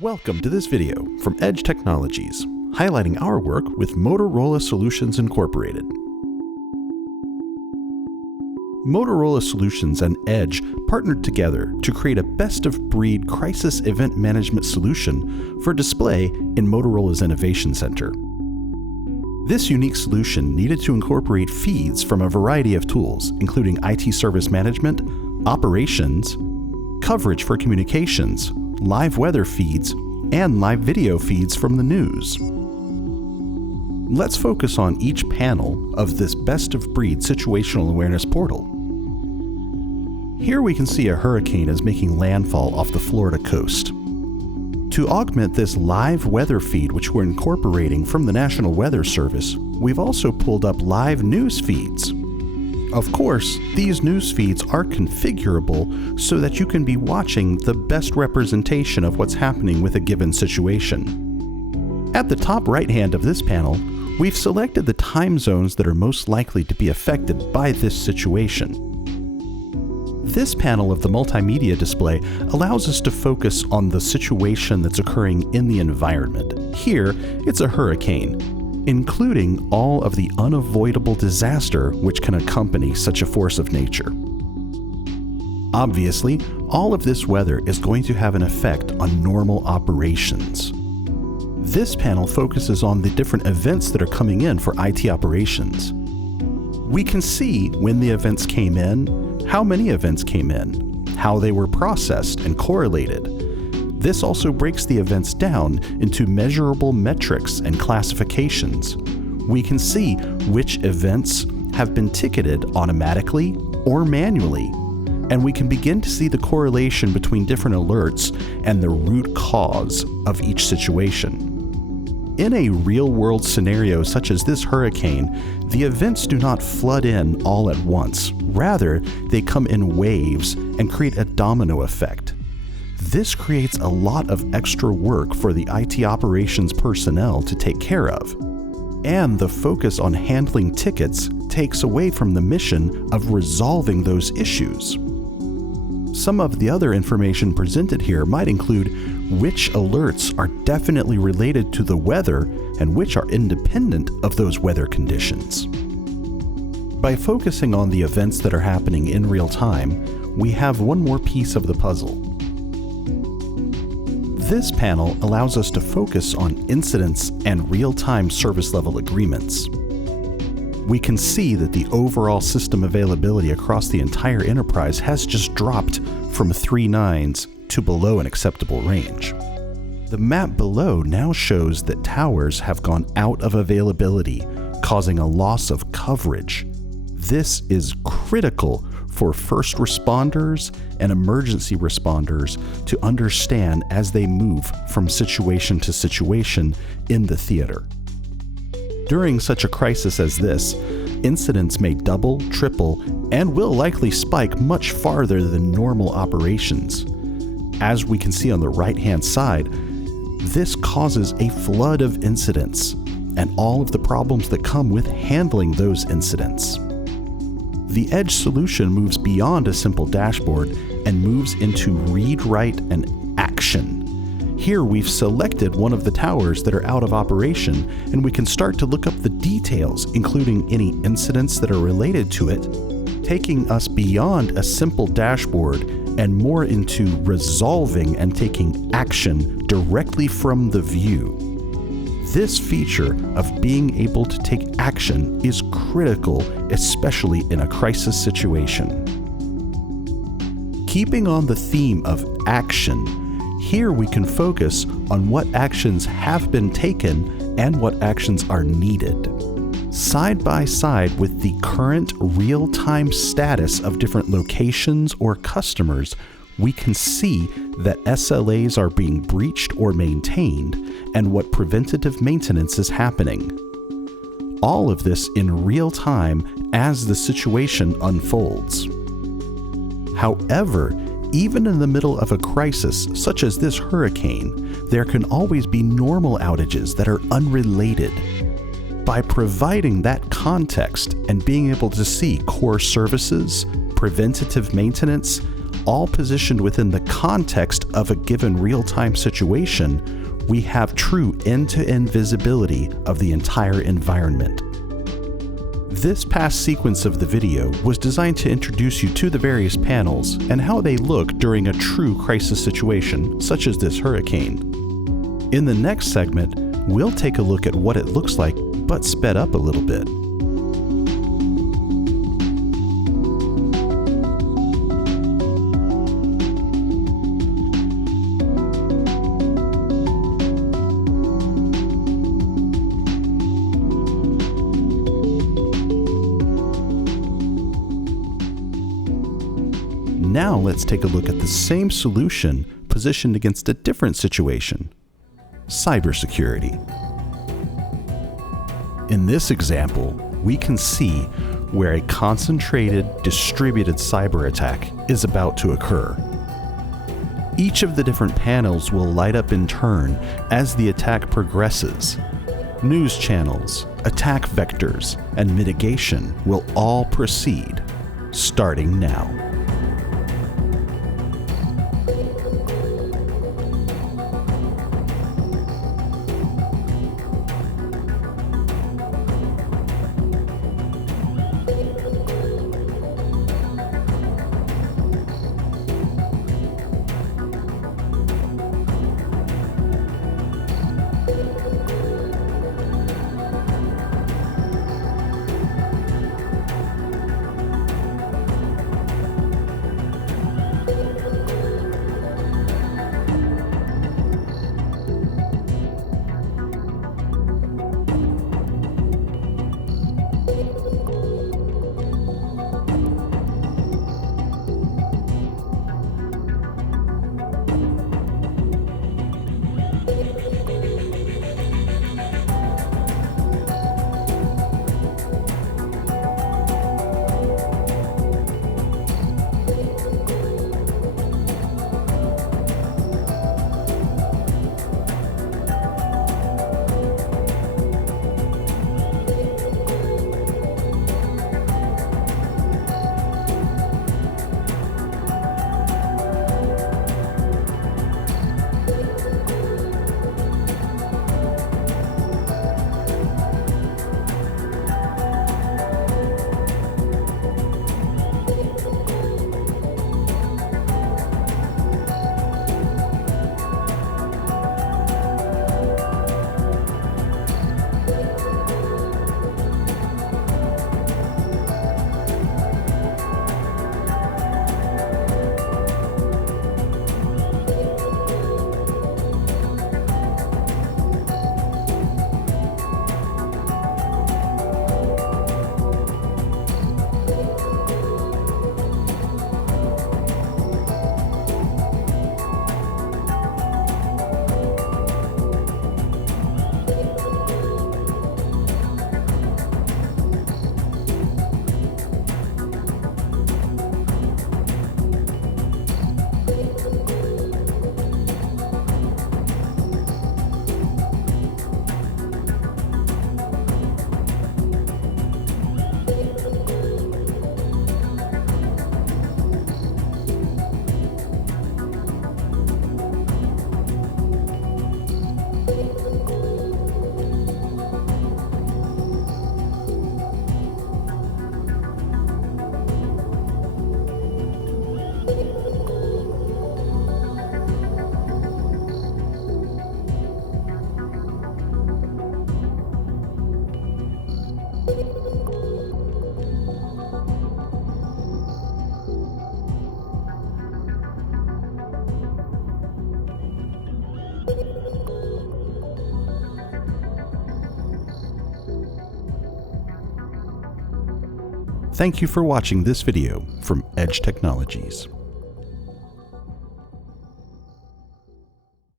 Welcome to this video from Edge Technologies, highlighting our work with Motorola Solutions Incorporated. Motorola Solutions and Edge partnered together to create a best-of-breed crisis event management solution for display in Motorola's Innovation Center. This unique solution needed to incorporate feeds from a variety of tools, including IT service management, operations, coverage for communications, live weather feeds, and live video feeds from the news. Let's focus on each panel of this best-of-breed situational awareness portal. Here we can see a hurricane is making landfall off the Florida coast. To augment this live weather feed, which we're incorporating from the National Weather Service, we've also pulled up live news feeds. Of course, these news feeds are configurable so that you can be watching the best representation of what's happening with a given situation. At the top right hand of this panel, we've selected the time zones that are most likely to be affected by this situation. This panel of the multimedia display allows us to focus on the situation that's occurring in the environment. Here, it's a hurricane, including all of the unavoidable disaster which can accompany such a force of nature. Obviously, all of this weather is going to have an effect on normal operations. This panel focuses on the different events that are coming in for IT operations. We can see when the events came in, how many events came in, how they were processed and correlated. This also breaks the events down into measurable metrics and classifications. We can see which events have been ticketed automatically or manually, and we can begin to see the correlation between different alerts and the root cause of each situation. In a real-world scenario such as this hurricane, the events do not flood in all at once. Rather, they come in waves and create a domino effect. This creates a lot of extra work for the IT operations personnel to take care of. And the focus on handling tickets takes away from the mission of resolving those issues. Some of the other information presented here might include which alerts are definitely related to the weather and which are independent of those weather conditions. By focusing on the events that are happening in real time, we have one more piece of the puzzle. This panel allows us to focus on incidents and real-time service level agreements. We can see that the overall system availability across the entire enterprise has just dropped from 3 nines to below an acceptable range. The map below now shows that towers have gone out of availability, causing a loss of coverage. This is critical for first responders and emergency responders to understand as they move from situation to situation in the theater. During such a crisis as this, incidents may double, triple, and will likely spike much farther than normal operations. As we can see on the right-hand side, this causes a flood of incidents and all of the problems that come with handling those incidents. The Edge solution moves beyond a simple dashboard and moves into read, write, and action. Here we've selected one of the towers that are out of operation, and we can start to look up the details, including any incidents that are related to it, taking us beyond a simple dashboard and more into resolving and taking action directly from the view. This feature of being able to take action is critical, especially in a crisis situation. Keeping on the theme of action, here we can focus on what actions have been taken and what actions are needed. Side by side with the current real-time status of different locations or customers, we can see that SLAs are being breached or maintained and what preventative maintenance is happening. All of this in real time as the situation unfolds. However, even in the middle of a crisis such as this hurricane, there can always be normal outages that are unrelated. By providing that context and being able to see core services, preventative maintenance, all positioned within the context of a given real-time situation, we have true end-to-end visibility of the entire environment. This past sequence of the video was designed to introduce you to the various panels and how they look during a true crisis situation, such as this hurricane. In the next segment, we'll take a look at what it looks like, but sped up a little bit. Now let's take a look at the same solution positioned against a different situation: cybersecurity. In this example, we can see where a concentrated, distributed cyber attack is about to occur. Each of the different panels will light up in turn as the attack progresses. News channels, attack vectors, and mitigation will all proceed, starting now. Thank you for watching this video from Edge Technologies.